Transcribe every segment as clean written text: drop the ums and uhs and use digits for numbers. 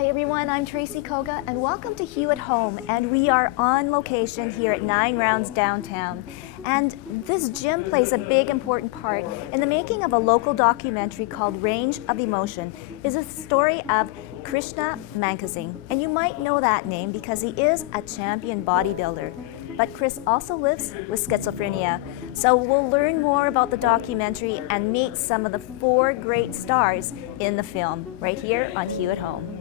Hi everyone, I'm Tracy Koga and welcome to Hue at Home, and we are on location here at 9 Rounds downtown. And this gym plays a big important part in the making of a local documentary called Range of Emotion. It's a story of Krishna Mankasingh, and you might know that name because he is a champion bodybuilder. But Chris also lives with schizophrenia. So we'll learn more about the documentary and meet some of the 4 great stars in the film right here on Hue at Home.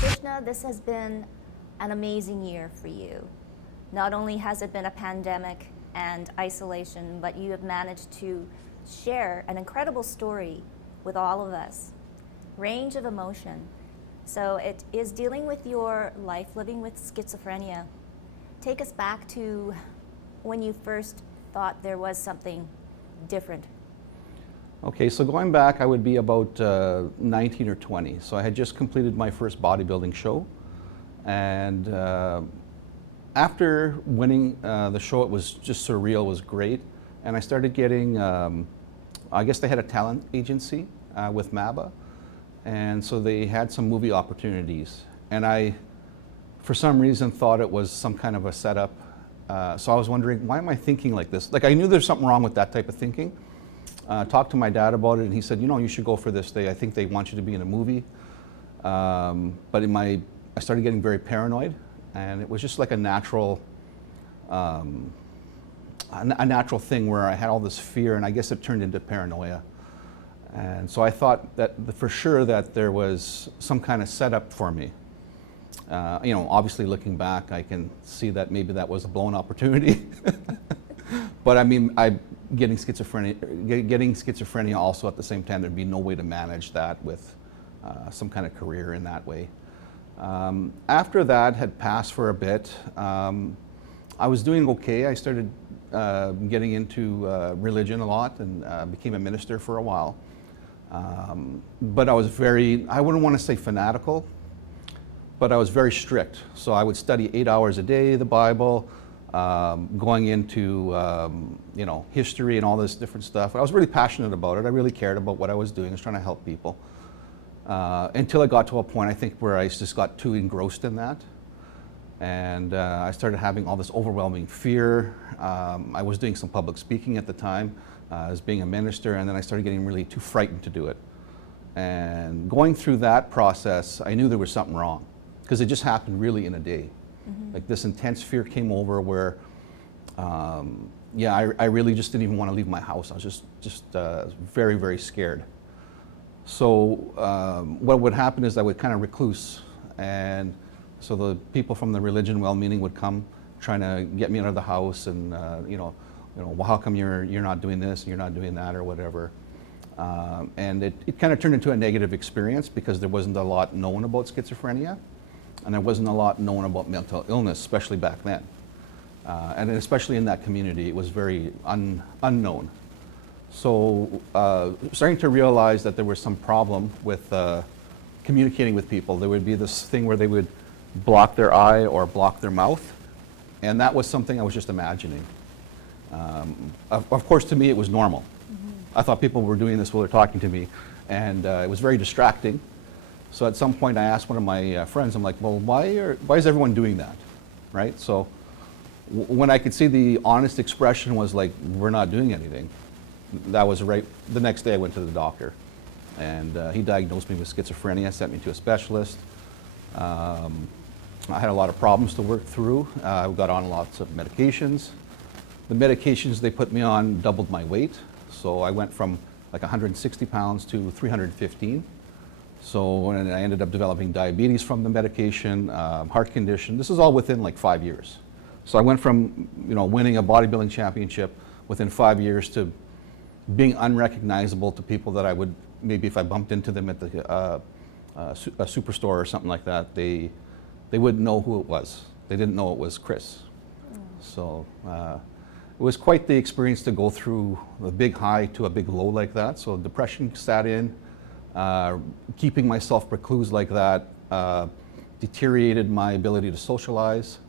Krishna, this has been an amazing year for you. Not only has it been a pandemic and isolation, but you have managed to share an incredible story with all of us. Range of Emotion. So it is dealing with your life living with schizophrenia. Take us back to when you first thought there was something different. Okay, so going back, I would be about 19 or 20. So I had just completed my first bodybuilding show. And after winning the show, it was just surreal, it was great. And I started getting, I guess they had a talent agency with MABA. And so they had some movie opportunities. And I, for some reason, thought it was some kind of a setup. So I was wondering, why am I thinking like this? Like, I knew there's something wrong with that type of thinking. Talked to my dad about it, and he said, you know, you should go for this. I think they want you to be in a movie. But I started getting very paranoid, and it was just like a natural thing where I had all this fear, and I guess it turned into paranoia. And so I thought that for sure that there was some kind of setup for me. You know, obviously looking back, I can see that maybe that was a blown opportunity. But I mean, getting schizophrenia also at the same time, there'd be no way to manage that with some kind of career in that way. After that had passed for a bit, I was doing okay. I started getting into religion a lot and became a minister for a while. But I was I wouldn't want to say fanatical, but I was very strict. So I would study 8 hours a day, the Bible, going into you know, history and all this different stuff. I was really passionate about it. I really cared about what I was doing. I was trying to help people. Until I got to a point, I think, where I just got too engrossed in that. And I started having all this overwhelming fear. I was doing some public speaking at the time as being a minister, and then I started getting really too frightened to do it. And going through that process, I knew there was something wrong, because it just happened really in a day. Mm-hmm. Like, this intense fear came over where, yeah, I really just didn't even want to leave my house. I was just very, very scared. So what would happen is I would kind of recluse, and so the people from the religion, well-meaning, would come trying to get me out of the house, and you know, well, how come you're not doing this, and you're not doing that, or whatever. And it kind of turned into a negative experience because there wasn't a lot known about schizophrenia, and there wasn't a lot known about mental illness, especially back then. And especially in that community, it was very unknown. So starting to realize that there was some problem with communicating with people. There would be this thing where they would block their eye or block their mouth, and that was something I was just imagining. Of course, to me, it was normal. Mm-hmm. I thought people were doing this while they're talking to me, and it was very distracting. So at some point, I asked one of my friends, I'm like, well, why is everyone doing that, right? So when I could see the honest expression was like, we're not doing anything, that was right. The next day I went to the doctor, and he diagnosed me with schizophrenia, sent me to a specialist. I had a lot of problems to work through. I got on lots of medications. The medications they put me on doubled my weight. So I went from like 160 pounds to 315. So and I ended up developing diabetes from the medication, heart condition. This is all within like 5 years. So I went from, you know, winning a bodybuilding championship within 5 years to being unrecognizable to people that I would, maybe if I bumped into them at a superstore or something like that, they wouldn't know who it was. They didn't know it was Chris. Mm. So it was quite the experience to go through a big high to a big low like that. So depression sat in, keeping myself recluse like that deteriorated my ability to socialize.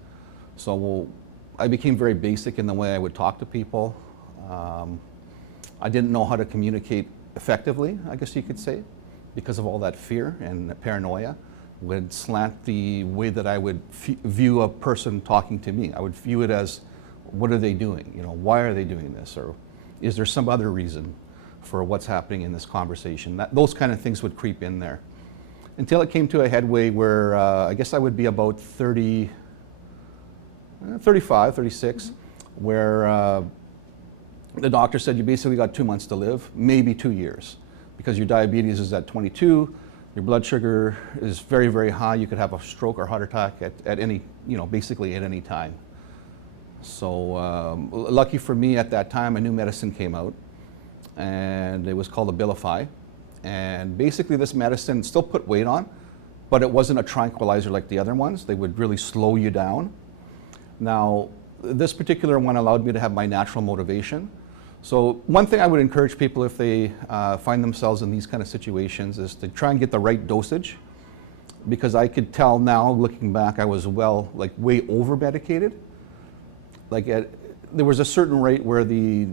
So I became very basic in the way I would talk to people. I didn't know how to communicate effectively, I guess you could say, because of all that fear and paranoia, would slant the way that I would view a person talking to me. I would view it as, what are they doing? You know, why are they doing this? Or is there some other reason for what's happening in this conversation? Those kind of things would creep in there. Until it came to a headway where I guess I would be about 35, 36, where the doctor said you basically got 2 months to live, maybe 2 years, because your diabetes is at 22, your blood sugar is very, very high. You could have a stroke or heart attack at any, you know, basically at any time. So lucky for me at that time, a new medicine came out, and it was called Abilify. And basically this medicine still put weight on, but it wasn't a tranquilizer like the other ones. They would really slow you down. Now, this particular one allowed me to have my natural motivation. So one thing I would encourage people if they find themselves in these kind of situations is to try and get the right dosage, because I could tell now, looking back, I was way over medicated. There was a certain rate where the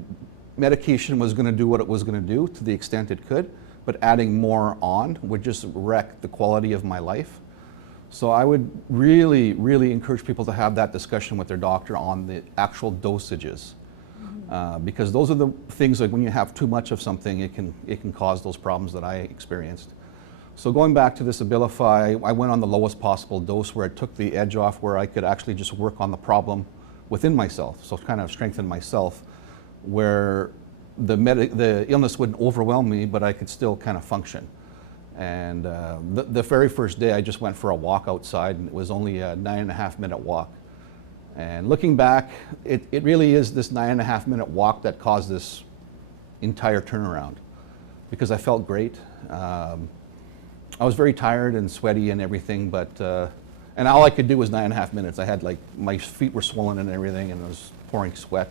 medication was going to do what it was going to do to the extent it could, but adding more on would just wreck the quality of my life. So I would really, really encourage people to have that discussion with their doctor on the actual dosages. Because those are the things, like when you have too much of something, it can cause those problems that I experienced. So going back to this Abilify, I went on the lowest possible dose where it took the edge off, where I could actually just work on the problem within myself, so kind of strengthen myself, where the illness wouldn't overwhelm me, but I could still kind of function. And the very first day, I just went for a walk outside, and it was only a 9.5-minute walk. And looking back, it really is this 9.5-minute walk that caused this entire turnaround, because I felt great. I was very tired and sweaty and everything, but and all I could do was 9.5 minutes. I had my feet were swollen and everything, and I was pouring sweat.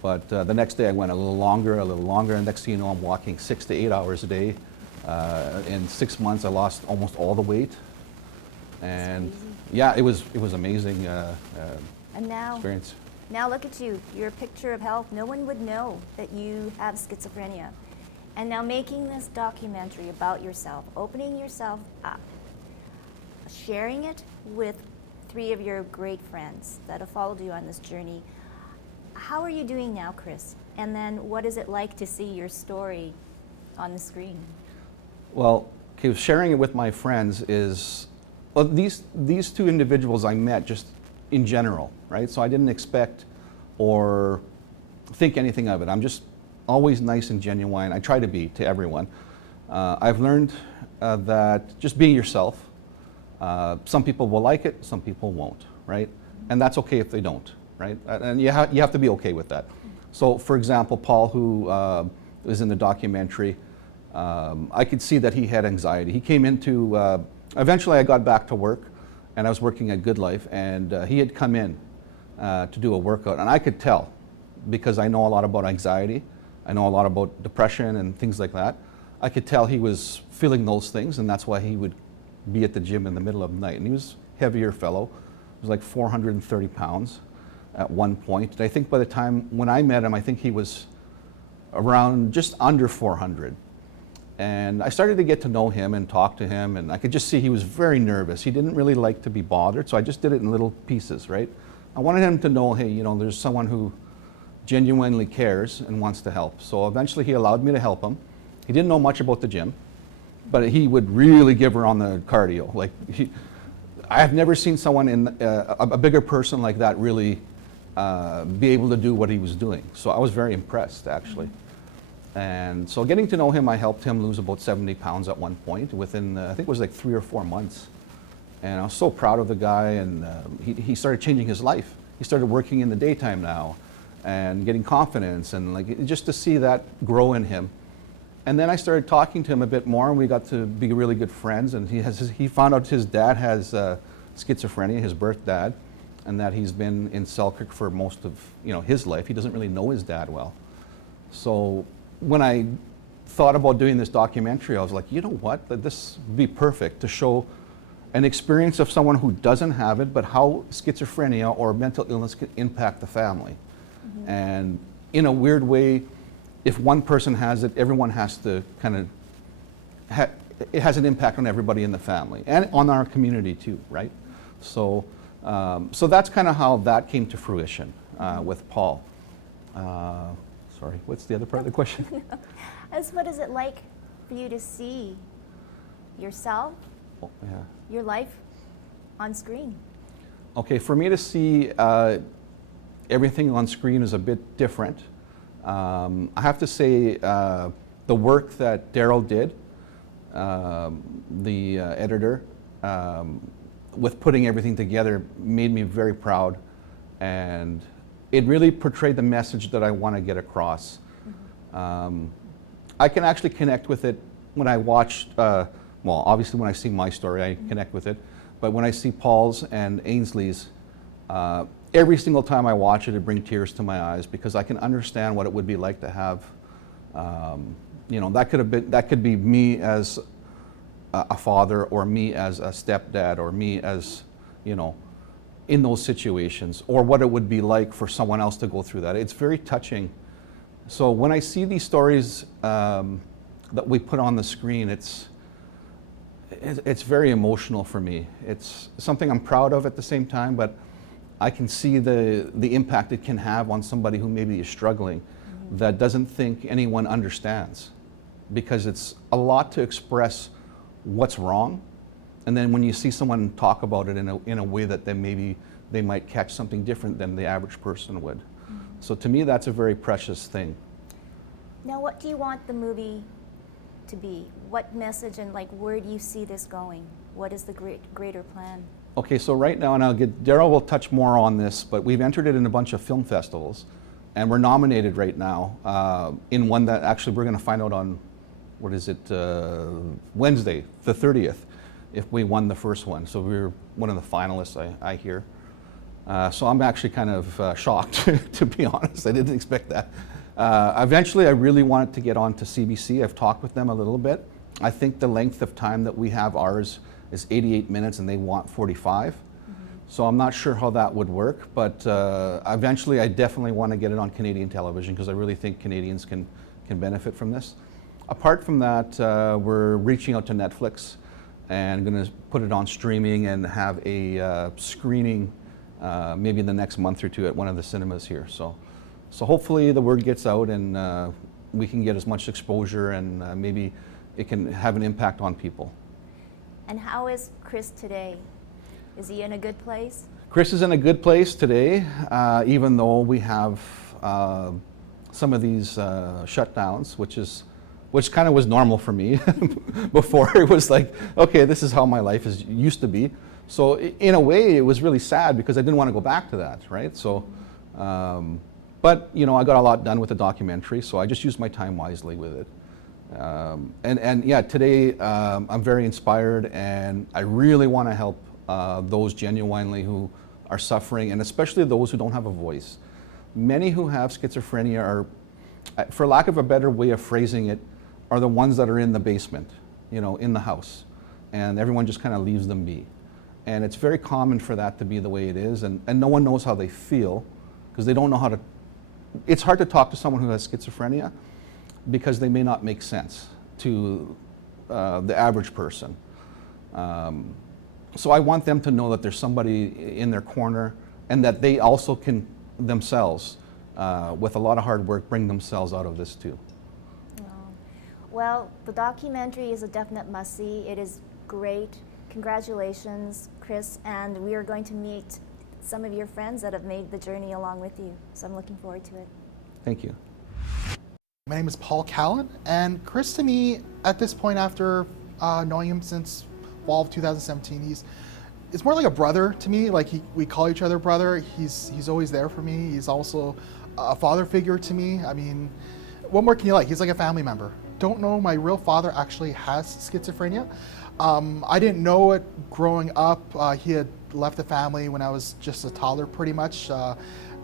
But the next day I went a little longer, and next thing you know, I'm walking 6 to 8 hours a day. In 6 months, I lost almost all the weight. And yeah, it was amazing and now, experience. Now look at you. You're a picture of health. No one would know that you have schizophrenia. And now making this documentary about yourself, opening yourself up, sharing it with 3 of your great friends that have followed you on this journey. How are you doing now, Chris? And then what is it like to see your story on the screen? Well, sharing it with my friends is, well, these 2 individuals I met just in general, right? So I didn't expect or think anything of it. I'm just always nice and genuine. I try to be to everyone. I've learned that just being yourself, some people will like it, some people won't, right? And that's okay if they don't, right? And you have to be okay with that. So for example, Paul, who is in the documentary, I could see that he had anxiety. He came into, eventually I got back to work, and I was working at Good Life, and he had come in to do a workout, and I could tell, because I know a lot about anxiety, I know a lot about depression and things like that. I could tell he was feeling those things, and that's why he would be at the gym in the middle of the night. And he was a heavier fellow. He was like 430 pounds at one point. And I think by the time when I met him, I think he was around just under 400. And I started to get to know him and talk to him, and I could just see he was very nervous. He didn't really like to be bothered, so I just did it in little pieces, right? I wanted him to know, hey, you know, there's someone who genuinely cares and wants to help. So eventually he allowed me to help him. He didn't know much about the gym, but he would really give her on the cardio. I have never seen someone a bigger person like that really be able to do what he was doing. So I was very impressed, actually. And so getting to know him, I helped him lose about 70 pounds at one point within, I think it was like 3 or 4 months. And I was so proud of the guy, and he started changing his life. He started working in the daytime now and getting confidence, and just to see that grow in him. And then I started talking to him a bit more, and we got to be really good friends, and he found out his dad has schizophrenia, his birth dad, and that he's been in Selkirk for most of his life. He doesn't really know his dad well. So when I thought about doing this documentary, I was like, you know what, this would be perfect to show an experience of someone who doesn't have it, but how schizophrenia or mental illness can impact the family. Mm-hmm. And in a weird way, if one person has it, everyone has to kind of, it has an impact on everybody in the family and on our community too, right? So, so that's kind of how that came to fruition with Paul. Sorry, what's the other part of the question? What is it like for you to see yourself, your life on screen? Okay, for me to see everything on screen is a bit different. I have to say the work that Darryl did, the editor, with putting everything together made me very proud, and it really portrayed the message that I want to get across. I can actually connect with it when I watch, well, obviously when I see my story, I connect with it, but when I see Paul's and Ainsley's, every single time I watch it, it brings tears to my eyes because I can understand what it would be like to have, you know, that could be me as a father, or me as a stepdad, or me as, you know, in those situations, or what it would be like for someone else to go through that. It's very touching. So when I see these stories that we put on the screen, it's very emotional for me. It's something I'm proud of at the same time, but I can see the impact it can have on somebody who maybe is struggling, that doesn't think anyone understands, because it's a lot to express what's wrong, and then when you see someone talk about it in a way that then maybe they might catch something different than the average person would. So to me, that's a very precious thing. Now, what do you want the movie to be? What message, and like, where do you see this going? What is the greater plan? Okay, so right now, and Darryl will touch more on this, but we've entered it in a bunch of film festivals, and we're nominated right now in one that actually we're going to find out on, what is it, Wednesday, the 30th, if we won the first one. So we were one of the finalists, I hear. So I'm actually kind of shocked, to be honest. I didn't expect that. Eventually, I really wanted to get on to CBC. I've talked with them a little bit. I think the length of time that we have ours is 88 minutes, and they want 45. So I'm not sure how that would work, but eventually I definitely want to get it on Canadian television, because I really think Canadians can benefit from this. Apart from that, we're reaching out to Netflix and going to put it on streaming and have a screening maybe in the next month or two at one of the cinemas here. So hopefully the word gets out, and we can get as much exposure, and maybe it can have an impact on people. And how is Chris today? Is he in a good place? Chris is in a good place today, even though we have some of these shutdowns, which kind of was normal for me. Before, it was like, okay, this is how my life used to be. So in a way, it was really sad because I didn't want to go back to that, right? So, but you know, I got a lot done with the documentary, so I just used my time wisely with it. And yeah, today I'm very inspired, and I really want to help those genuinely who are suffering, and especially those who don't have a voice. Many who have schizophrenia are, for lack of a better way of phrasing it, are the ones that are in the basement, you know, in the house, and everyone just kind of leaves them be. And it's very common for that to be the way it is, and no one knows how they feel, because they don't know how to, it's hard to talk to someone who has schizophrenia, because they may not make sense to the average person. So I want them to know that there's somebody in their corner, and that they also can themselves, with a lot of hard work, bring themselves out of this too. Well, the documentary is a definite must-see. It is great. Congratulations, Chris, and we are going to meet some of your friends that have made the journey along with you. So I'm looking forward to it. Thank you. My name is Paul Callan, and Chris, to me, at this point, after knowing him since fall of 2017, it's more like a brother to me. Like we call each other brother. He's always there for me. He's also a father figure to me. I mean, what more can you like? He's like a family member. Don't know my real father actually has schizophrenia. I didn't know it growing up. He had left the family when I was just a toddler, pretty much.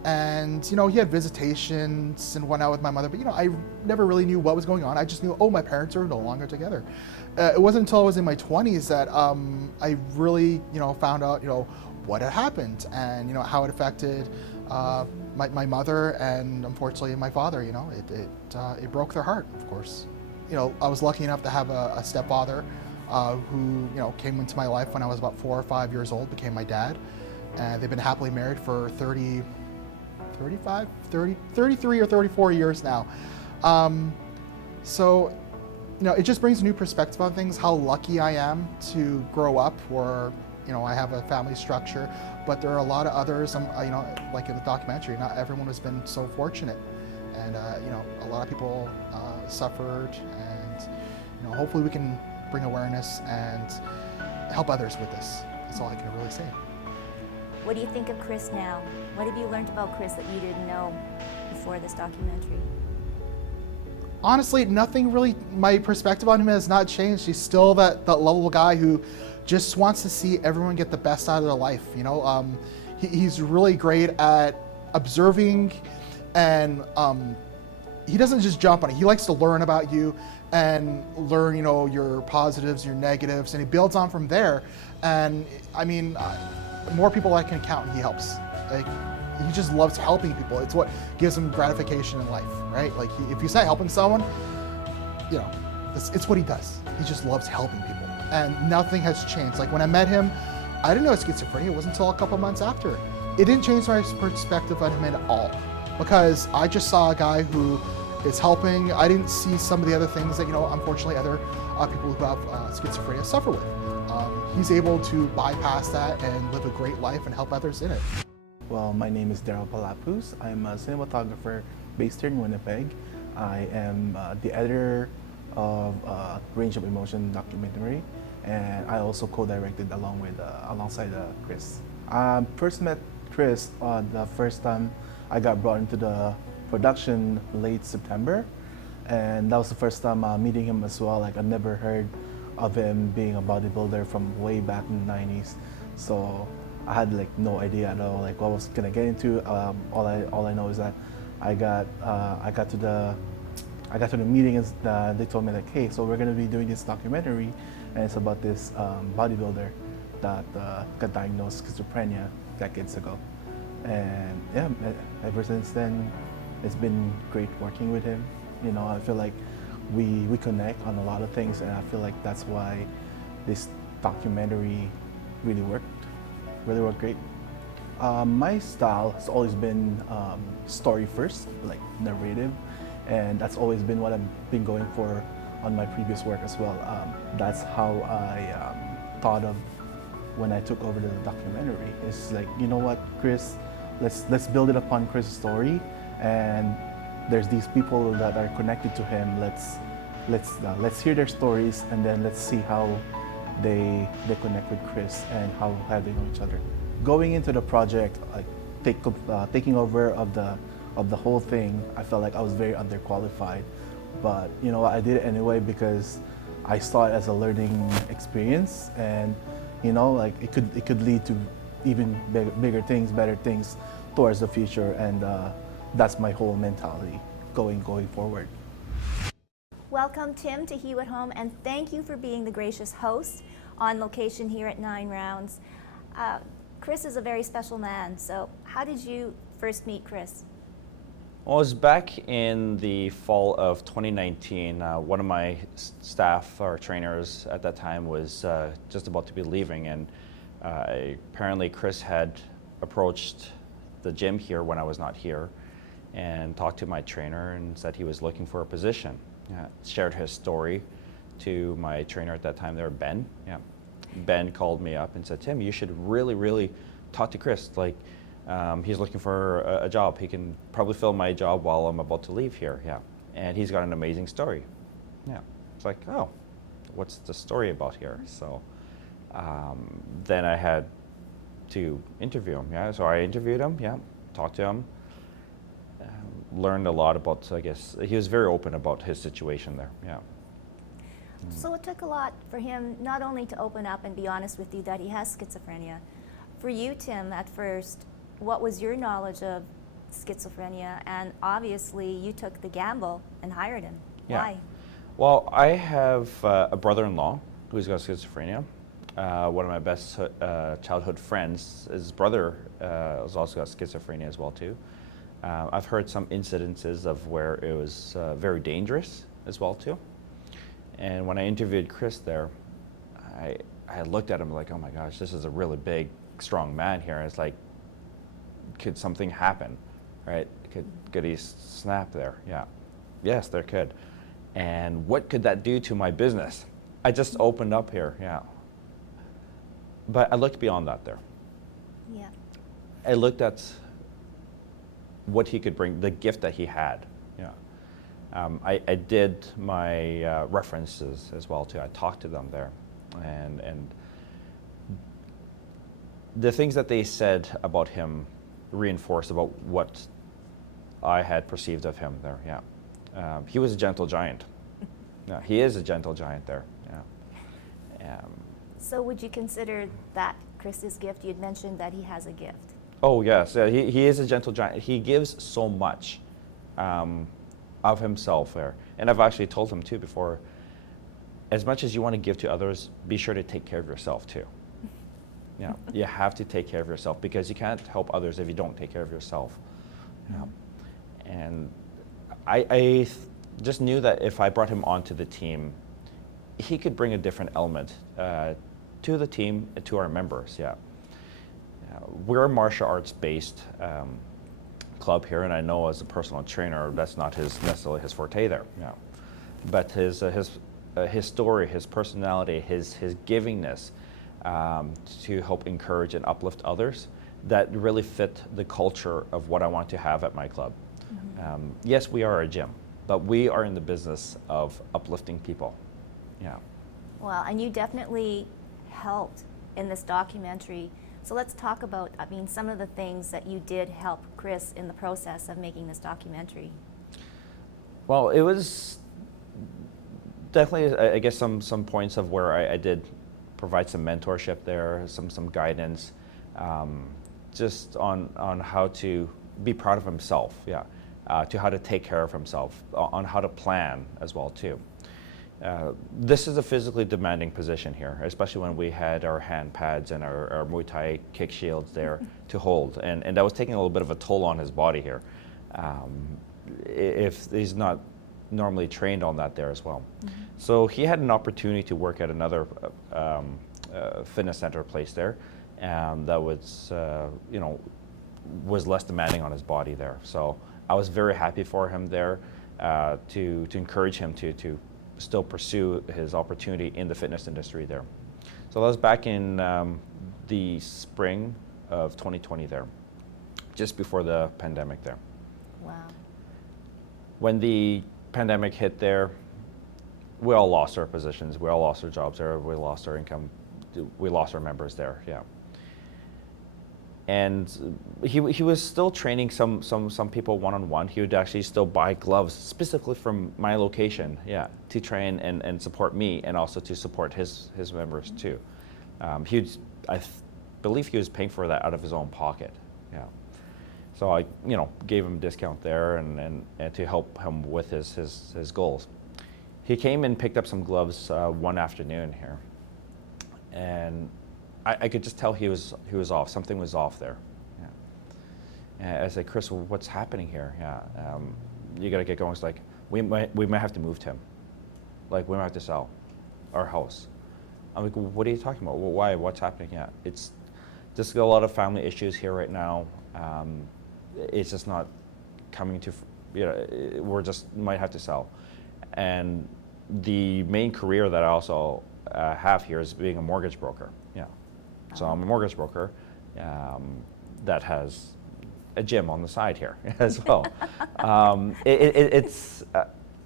And you know, he had visitations and whatnot with my mother, but you know, I never really knew what was going on. I just knew, oh, my parents are no longer together. It wasn't until I was in my 20s that I really, you know, found out, you know, what had happened, and you know, how it affected my mother and unfortunately my father. It broke their heart, of course. I was lucky enough to have a stepfather who came into my life when I was about 4 or 5 years old, became my dad, and they've been happily married for 33 or 34 years now. So it just brings a new perspective on things, how lucky I am to grow up where I have a family structure, but there are a lot of others, like in the documentary, not everyone has been so fortunate. And a lot of people suffered, and hopefully we can bring awareness and help others with this. That's all I can really say. What do you think of Chris now? What have you learned about Chris that you didn't know before this documentary? Honestly, nothing really. My perspective on him has not changed. He's still that lovable guy who just wants to see everyone get the best out of their life. He's really great at observing, and he doesn't just jump on it. He likes to learn about you and learn, your positives, your negatives, and he builds on from there. And more people I can count, he helps. He just loves helping people. It's what gives him gratification in life, right? If he's not helping someone, it's what he does. He just loves helping people, and nothing has changed. Like when I met him, I didn't know schizophrenia. It wasn't until a couple months after. It didn't change my perspective on him at all, because I just saw a guy who is helping. I didn't see some of the other things that unfortunately other people who have schizophrenia suffer with. He's able to bypass that and live a great life and help others in it. Well, my name is Darryl Palapuzz. I'm a cinematographer based here in Winnipeg. I am the editor of Range of Emotion documentary, and I also co-directed alongside Chris. First met Chris the first time I got brought into the production late September, and that was the first time meeting him as well. I've never heard of him being a bodybuilder from way back in the 90s, so I had no idea at all what I was gonna get into. All I know is that I got to the meeting, and they told me hey, so we're gonna be doing this documentary, and it's about this bodybuilder that got diagnosed schizophrenia decades ago. And yeah, ever since then, it's been great working with him. I feel like we connect on a lot of things, and I feel like that's why this documentary really worked great. My style has always been story first, narrative, and that's always been what I've been going for on my previous work as well. That's how I thought of when I took over the documentary. It's what, Chris, let's build it upon Chris' story, and there's these people that are connected to him. Let's hear their stories, and then let's see how they connect with Chris and how they know each other. Going into the project, taking over of the whole thing, I felt like I was very underqualified, but I did it anyway because I saw it as a learning experience, and it could lead to even bigger things, better things towards the future, and that's my whole mentality going forward. Welcome, Tim, to Hue at Home, and thank you for being the gracious host on location here at 9 Rounds. Chris is a very special man, so how did you first meet Chris? Well, it was back in the fall of 2019. One of my staff or trainers at that time was just about to be leaving, and apparently Chris had approached the gym here when I was not here and talked to my trainer and said he was looking for a position. Shared his story to my trainer at that time there, Ben. Ben called me up and said, Tim, you should really talk to Chris. He's looking for a job. He can probably fill my job while I'm about to leave here. And he's got an amazing story. It's like, oh, what's the story about here? So then I had to interview him. So I interviewed him, talked to him, learned a lot about, I guess, he was very open about his situation there, So it took a lot for him not only to open up and be honest with you that he has schizophrenia. For you, Tim, at first, what was your knowledge of schizophrenia? And obviously you took the gamble and hired him. Why? Well, I have a brother-in-law who's got schizophrenia, one of my best childhood friends, his brother was also got schizophrenia as well too. I've heard some incidences of where it was very dangerous as well too. And when I interviewed Chris there, I looked at him like, oh my gosh, this is a really big, strong man here. And it's like, could something happen, right? Could he snap there? Yeah. Yes, there could. And what could that do to my business? I just opened up here, yeah. But I looked beyond that there. Yeah. I looked at what he could bring, the gift that he had, yeah. I did my references as well too. I talked to them there, and the things that they said about him reinforced about what I had perceived of him there. Yeah, he was a gentle giant. Yeah, he is a gentle giant there. Yeah. So would you consider that Chris's gift? You'd mentioned that he has a gift. Oh yes, he is a gentle giant. He gives so much of himself there, and I've actually told him too before. As much as you want to give to others, be sure to take care of yourself too. Yeah, you have to take care of yourself because you can't help others if you don't take care of yourself. Yeah. And I just knew that if I brought him onto the team, he could bring a different element to the team, to our members. Yeah, we're a martial arts based club here, and I know as a personal trainer, that's not necessarily his forte there. Yeah, but his story, his personality, his givingness to help encourage and uplift others, that really fit the culture of what I want to have at my club. Mm-hmm. Yes, we are a gym, but we are in the business of uplifting people. Yeah. Well, and you definitely helped in this documentary. So let's talk about, some of the things that you did help Chris in the process of making this documentary. Well, it was definitely, I guess, some points of where I did provide some mentorship there, some guidance, just on how to be proud of himself, yeah, to how to take care of himself, on how to plan as well too. This is a physically demanding position here, especially when we had our hand pads and our Muay Thai kick shields there to hold, and that was taking a little bit of a toll on his body here. If he's not normally trained on that there as well. Mm-hmm. So he had an opportunity to work at another fitness center place there, and that was, was less demanding on his body there. So I was very happy for him there to encourage him to still pursue his opportunity in the fitness industry there. So that was back in the spring of 2020 there, just before the pandemic there. Wow. When the pandemic hit there, we all lost our positions, we all lost our jobs there, we lost our income, we lost our members there, yeah. And he was still training some people one-on-one. He would actually still buy gloves specifically from my location, yeah, to train and support me, and also to support his members too. I believe he was paying for that out of his own pocket, yeah. So I, gave him a discount there and to help him with his goals. He came and picked up some gloves one afternoon here, and I could just tell he was off. Something was off there. Yeah. And I said, Chris, what's happening here? Yeah, you got to get going. It's like we might have to move him. Like we might have to sell our house. I'm like, what are you talking about? Well, why? What's happening? Yeah, it's just a lot of family issues here right now. It's just not coming to. We're just might have to sell. And the main career that I also have here is being a mortgage broker. Yeah. So I'm a mortgage broker that has a gym on the side here as well. It's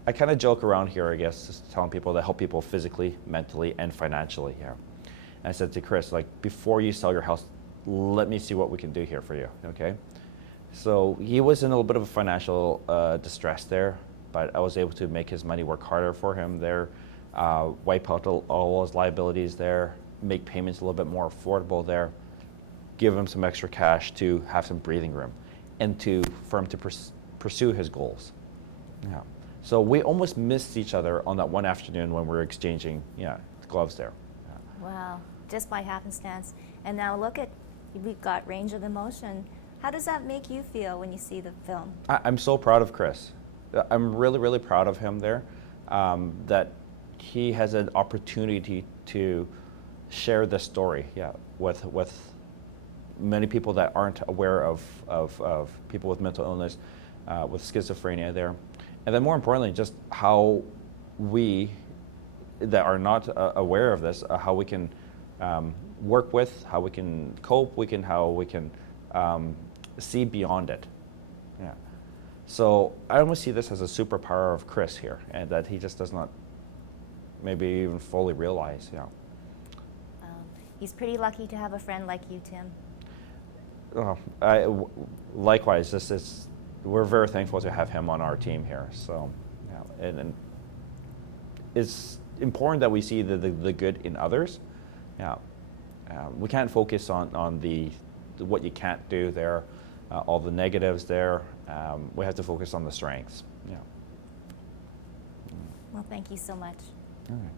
I kind of joke around here, I guess, just telling people to help people physically, mentally, and financially here. And I said to Chris, like, before you sell your house, let me see what we can do here for you, okay? So he was in a little bit of a financial distress there, but I was able to make his money work harder for him there, wipe out all his liabilities there, make payments a little bit more affordable there, give him some extra cash to have some breathing room, and for him to pursue his goals. Yeah. So we almost missed each other on that one afternoon when we were exchanging gloves there. Yeah. Wow, just by happenstance. And now look at, we've got range of emotion. How does that make you feel when you see the film? I'm so proud of Chris. I'm really, really proud of him there, that he has an opportunity to share this story, with many people that aren't aware of people with mental illness, with schizophrenia there. And then more importantly, just how we that are not aware of this, how we can work with, how we can cope, how we can see beyond it. Yeah. So I almost see this as a superpower of Chris here, and that he just does not maybe even fully realize. Yeah. He's pretty lucky to have a friend like you, Tim. Likewise, we're very thankful to have him on our team here. So, yeah, and it's important that we see the good in others. Yeah, we can't focus on the what you can't do there, all the negatives there. We have to focus on the strengths. Yeah. Well, thank you so much. All right.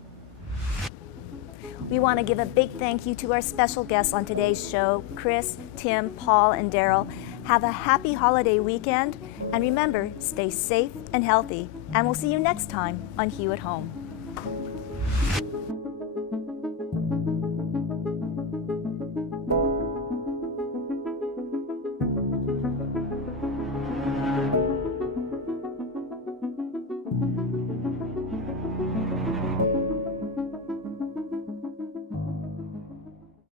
We want to give a big thank you to our special guests on today's show, Chris, Tim, Paul, and Darryl. Have a happy holiday weekend, and remember, stay safe and healthy, and we'll see you next time on Hue at Home.